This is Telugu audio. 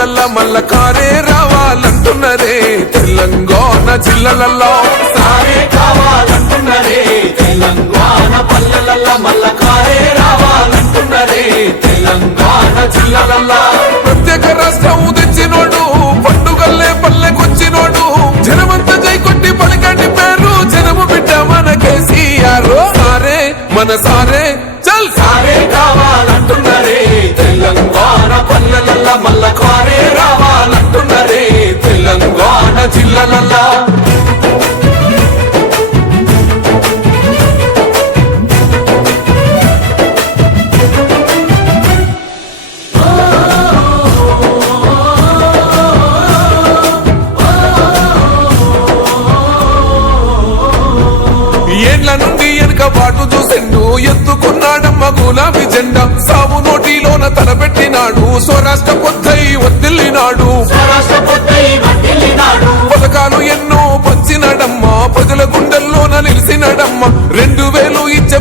పల్లెల్ల మల్ల కారే రావాలంటున్నరే తెలంగాణ జిల్లాలలో సారే కావాలంటున్నరే తెలంగాణ పల్లెల మల్ల కారే రావాలంటున్నరే తెలంగాణ జిల్లాలలో ప్రత్యేక రాష్ట్రం తెచ్చినోడు పండుగల్లే పల్లెకొచ్చినోడు జనమంతా జై కొట్టి పలికండి పేరు జనము బిడ్డ మన కేసీఆర్ సారే మన సారే చల్ సారే కావాలంటున్నరే తెలంగాణ పల్లెల మల్ల కారే రావాలంటున్నరే తెలంగాణ జిల్లాలలో ఏండ్ల నుండి వెనుక బాటు చూసిండు ఎత్తుకున్నాడమ్మ గులాబీ జెండా సాగు నోటిలోన తలపెట్టినాడు స్వరాష్ట్ర పొద్దై వర్దిల్లినాడు పథకాలు ఎన్నో పంచినాడమ్మ ప్రజల గుండెల్లోన నిలిచినాడమ్మ 2000 ఇచ్చే